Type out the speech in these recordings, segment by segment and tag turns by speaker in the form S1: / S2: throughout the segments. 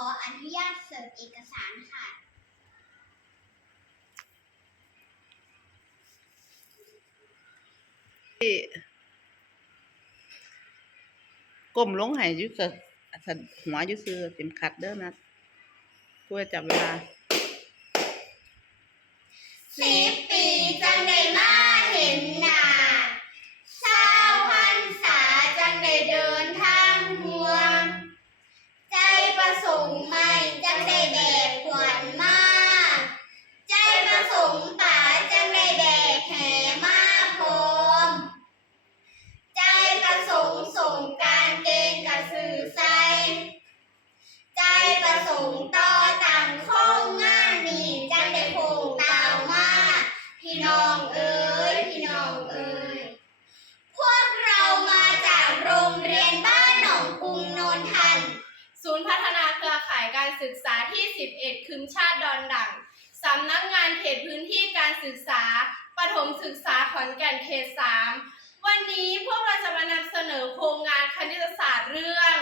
S1: ออนุญาตเสิร์ฟเอกสารค่ะ
S2: ก้มลงให้อยุสสะหัวอยุซื้อเข็มขัดเด้อนัดเพื่อจับเวลา
S1: สิบปีจังได้มาเห็นหน้าเศร้าพันษาจังได้เดิน การ
S3: ศึกษาที่ 11คืนชาติดอนดังสำนักงานเขตพื้นที่การศึกษาประถมศึกษาขอนแก่นเขต 3 วันนี้พวกเราจะมานำเสนอโครงงานคณิตศาสตร์เรื่อง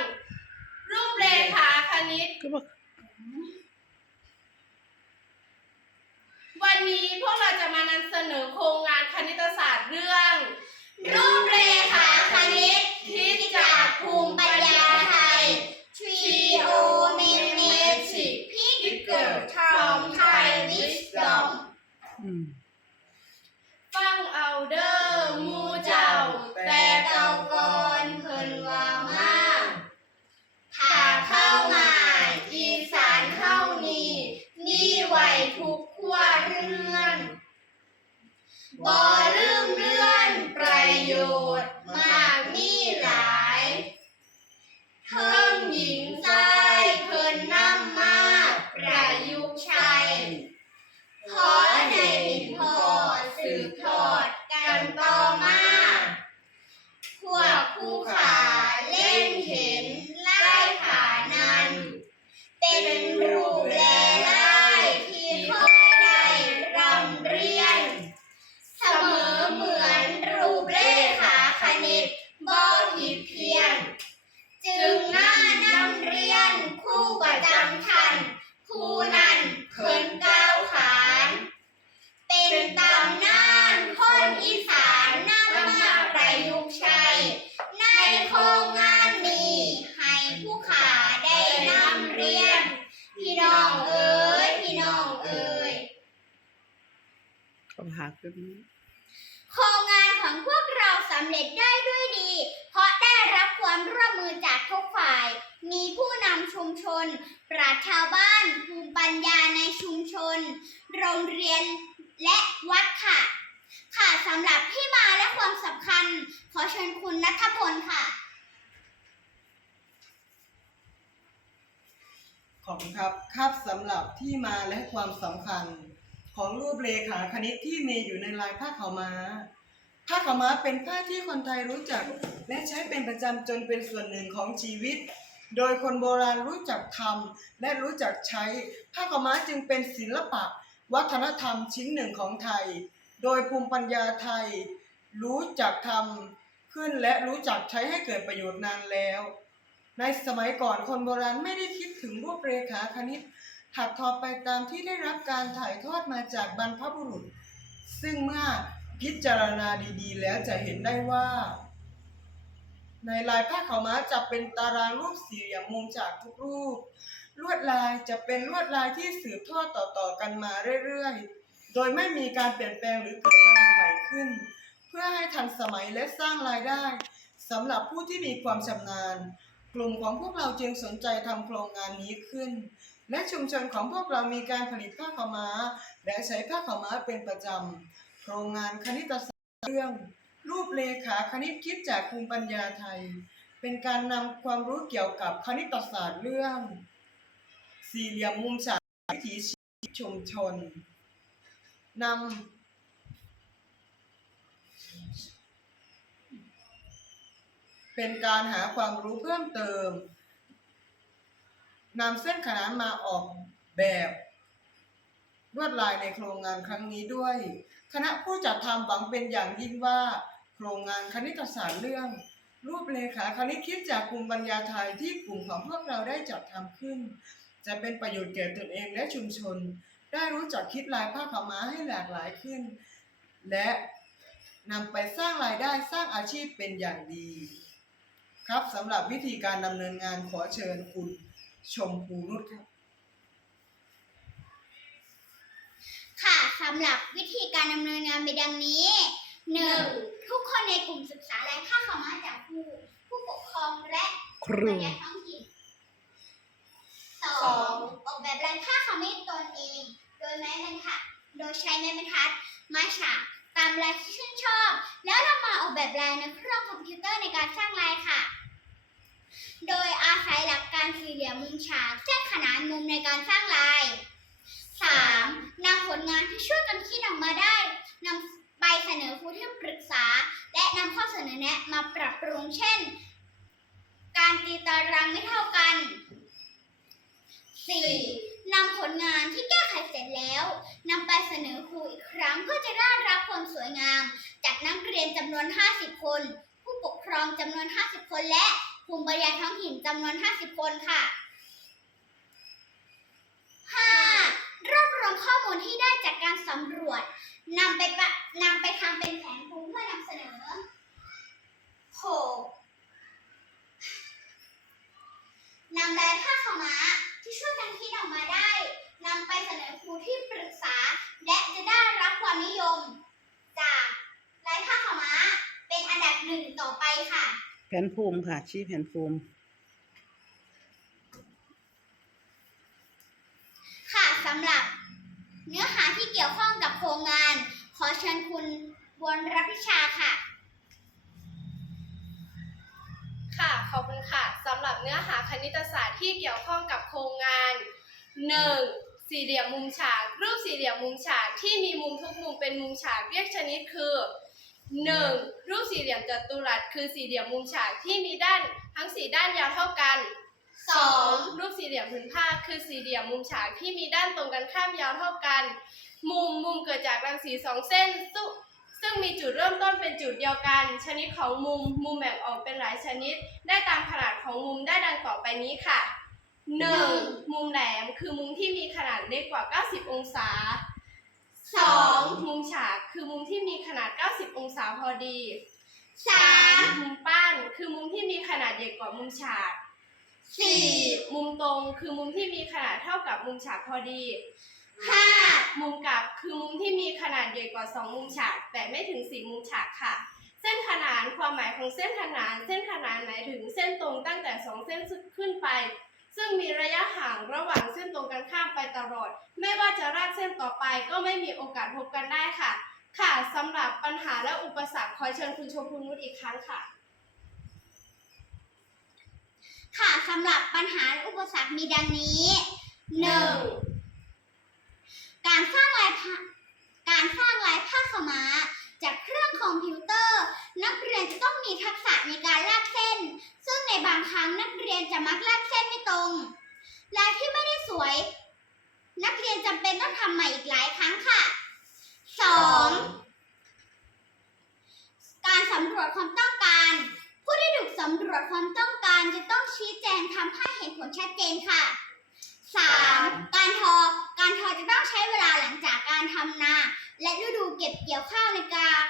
S3: รูปเรขาคณิต วันนี้พวกเราจะมานำเสนอโครงงานคณิตศาสตร์เรื่อง
S1: รูปเรขาคณิตคิดจากภูมิปัญญาไท
S3: ฟังเอาเด้อหมูเจ้า แต่เก่าก่อนเพิ่นว่ามา
S1: ถ้าเข้ามาอีสานเข้านี่มีไหวทุกขั้วเรือนบ่ลืมเลื่อนประโยชน์มา ก็หาขึ้โครงงานของพวกเราสำเร็จได้ด้วยดี เพราะได้รับความร่วมมือจากทุกฝ่าย มีผู้นำชุมชน ปราชชาวบ้านภูมิปัญญาในชุมชน โรงเรียนและวัดค่ะ ค่ะสำหรับที่มาและความสำคัญ ขอเชิญคุณนัทพลค่ะ
S4: ขอบคุณครับครับสำหรับที่มาและความสำคัญ ของรูปเลขาคณิตที่มีอยู่ในลายผ้าขาวม้า ผ้าขาวม้าเป็นผ้าที่คนไทยรู้จัก และใช้เป็นประจำจนเป็นส่วนหนึ่งของชีวิต โดยคนโบราณรู้จักทำและรู้จักใช้ ผ้าขาวม้าจึงเป็นศิลปะ วัฒนธรรมชิ้นหนึ่งของไทย โดยภูมิปัญญาไทย รู้จักทำขึ้นและรู้จักใช้ให้เกิดประโยชน์นานแล้ว ในสมัยก่อนคนโบราณไม่ได้คิดถึงรูปเรขาคณิต ถักทอไปตามที่ได้รับการถ่ายทอดมาจากบรรพบุรุษ ซึ่งเมื่อพิจารณาดีๆ แล้วจะเห็นได้ว่า ในลายผ้าขาวม้าจะเป็นตารางรูปสี่เหลี่ยมมุมจากทุกรูป ลวดลายจะเป็นลวดลายที่สืบทอดต่อๆกันมาเรื่อยๆ โดยไม่มีการเปลี่ยนแปลงหรือเกิดลายใหม่ขึ้น เพื่อให้ทันสมัยและสร้างรายได้สำหรับผู้ที่มีความชำนาญ กลุ่มของพวกเราจึงสนใจทำโครงงานนี้ขึ้น และชุมชนของพวกเรามีการผลิตผ้าขาวม้า และใช้ผ้าขาวม้าเป็นประจำ โครงงานคณิตศาสตร์เรื่อง รูปเลขาคณิตคิดจากภูมิปัญญาไทย เป็นการนำความรู้เกี่ยวกับคณิตศาสตร์เรื่อง สี่เหลี่ยมมุมฉากวิถีชีวิตชุมชนนำเป็นการหาความรู้เพิ่มเติม นำเส้นขนานมาออกแบบลวดลายในโครงงานครั้งนี้ด้วย คณะผู้จัดทำหวังเป็นอย่างยิ่งว่า โครงงานคณิตศาสตร์เรื่อง รูปเลขาคณิตคิดจากกลุ่มปัญญาไทยที่กลุ่มของพวกเราได้จัดทำขึ้น จะเป็นประโยชน์แก่ตนเองและชุมชน ได้รู้จักคิดลายผ้าขาวม้าให้หลากหลายขึ้น และนำไปสร้างรายได้สร้างอาชีพเป็นอย่างดี ครับสำหรับวิธีการดำเนินงานขอเชิญคุณ ชมพูนุชครับ
S1: ค่ะสำหรับวิธีการดำเนินงานเป็นดังนี้หนึ่งทุกคนในกลุ่มศึกษาลายผ้าขาวม้าจากครูผู้ปกครองและ
S2: ครู
S1: ระยะท้องถิ่นสองออกแบบลายผ้าขาวม้าตนเอง โดยไม้บรรทัดโดยใช้ไม้บรรทัดไม้ฉากตามลายที่ชื่นชอบ แล้วนำมาออกแบบลายในเครื่องคอมพิวเตอร์ในการสร้างลายค่ะ โดยอาศัยหลักการสี่เหลี่ยมมุมฉากเส้นขนานมุมในการสร้างลาย 3. นำผลงานที่ช่วยกันคิดออกมาได้นำไปเสนอครูที่ปรึกษา และนำข้อเสนอแนะมาปรับปรุงเช่น การตีตารางไม่เท่ากัน 4. นำผลงานที่แก้ไขเสร็จแล้วนำไปเสนอครูอีกครั้งเพื่อจะได้รับความสวยงาม จากนักเรียนจำนวน 50 คน ผู้ปกครองจำนวน 50 คนและ ภูมิปัญญาท้องถิ่นจำนวน 50 คนค่ะ 5. รวบรวมข้อมูลที่ได้จากการสำรวจนำไปปะนำไปทำเป็นแผนภูมิเพื่อนำเสนอ 6. นำลายผ้าขาวม้าที่ช่วยกันคิดออกมาได้นำไปเสนอครูที่ปรึกษา และจะได้รับความนิยม จากลายผ้าขาวม้าเป็นอันดับหนึ่งต่อไปค่ะ
S2: แผนภูมิค่ะ ชี้แผนภูมิ
S1: ค่ะสำหรับเนื้อหาที่เกี่ยวข้องกับโครงงาน ขอเชิญคุณวรรพิชาค่ะ
S3: ค่ะ ขอบคุณค่ะสำหรับเนื้อหาคณิตศาสตร์ที่เกี่ยวข้องกับโครงงาน 1. สี่เหลี่ยมมุมฉาก รูปสี่เหลี่ยมมุมฉากที่มีมุมทุกมุมเป็นมุมฉากเรียกชนิดคือ 1. รูปสี่เหลี่ยมจัตุรัสคือสี่เหลี่ยมมุมฉากที่มีด้านทั้งสี่ด้านยาวเท่ากัน 2. รูปสี่เหลี่ยมผืนผ้าคือสี่เหลี่ยมมุมฉากที่มีด้านตรงกันข้ามยาวเท่ากัน มุมมุมเกิดจากรังสีสองเส้นซึ่งซึ่งมีจุดเริ่มต้นเป็นจุดเดียวกัน ชนิดของมุมมุมแบ่งออกเป็นหลายชนิด ได้ตามขนาดของมุมได้ดังต่อไปนี้ค่ะ 1. มุมแหลมคือมุมที่มีขนาดเล็กกว่า 90 องศา 2. มุมฉากคือมุมที่มีขนาด 90 องศาพอดี 3. มุมป้านคือมุมที่มีขนาดใหญ่กว่ามุมฉาก 4. มุมตรงคือมุมที่มีขนาดเท่ากับมุมฉากพอดี 5. มุมกลับคือมุมที่มีขนาดใหญ่กว่า2มุมฉาก แต่ไม่ถึง4มุมฉากค่ะ เส้นขนานความหมายของเส้นขนาน เส้นขนานหมายถึงเส้นตรงตั้งแต่2เส้นขึ้นไป ซึ่งมีระยะห่างระหว่างเส้นตรงกันข้ามไปตลอด ไม่ว่าจะรากเส้นต่อไปก็ไม่มีโอกาสพบกันได้ค่ะ ค่ะสำหรับปัญหาและอุปสรรคขอเชิญคุณชมพูนุชอีกครั้งค่ะ
S1: ค่ะสำหรับปัญหาและอุปสรรคมีดังนี้ 1. การสร้างลายผ้าการสร้างลายผ้าขาวม้า จากเครื่องคอมพิวเตอร์ นักเรียนจะต้องมีทักษะในการลากเส้น ซึ่งในบางครั้งนักเรียนจะมักลากเส้นไม่ตรงลายที่ไม่ได้สวย นักเรียนจำเป็นต้องทำใหม่อีกหลายครั้งค่ะ 2. การสำรวจความต้องการ ผู้ที่ถูกสำรวจความต้องการจะต้องชี้แจงทำให้เห็นผลชัดเจนค่ะ 3. การทอการทอ ทำนา และฤดูเก็บเกี่ยวข้าวในการ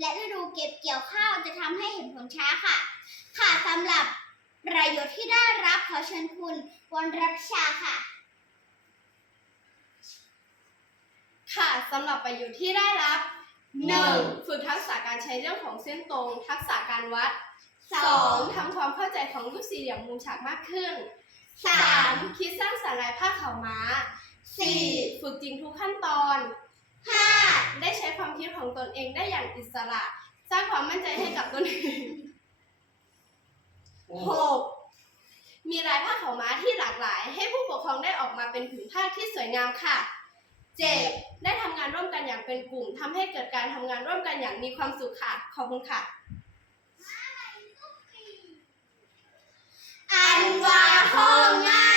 S1: และฤดูเก็บเกี่ยวข้าวจะทำให้เห็นผลช้าค่ะ ค่ะสำหรับประโยชน์ที่ได้รับขอเชิญคุณวรรัชชาค่ะ
S3: ค่ะสำหรับประโยชน์ที่ได้รับ 1. ฝึกทักษะการใช้เรื่องของเส้นตรง ทักษะการวัด 2. ทำความเข้าใจของรูปสี่เหลี่ยมมุมฉากมากขึ้น 3. คิดสร้างสรรค์ลายผ้าขาวม้า สี่ฝึกจริงทุกขั้นตอนห้าได้ใช้ความคิดของตนเองได้อย่างอิสระสร้างความมั่นใจให้กับตนเองหกมีลายผ้าของม้าที่หลากหลาย ให้ผู้ปกครองได้ออกมาเป็นผืนผ้าที่สวยงามค่ะเจได้ทำงานร่วมกันอย่างเป็นกลุ่มทำให้เกิดการทำงานร่วมกันอย่างมีความสุขค่ะขอบคุณค่ะ
S1: อันวาห้องงา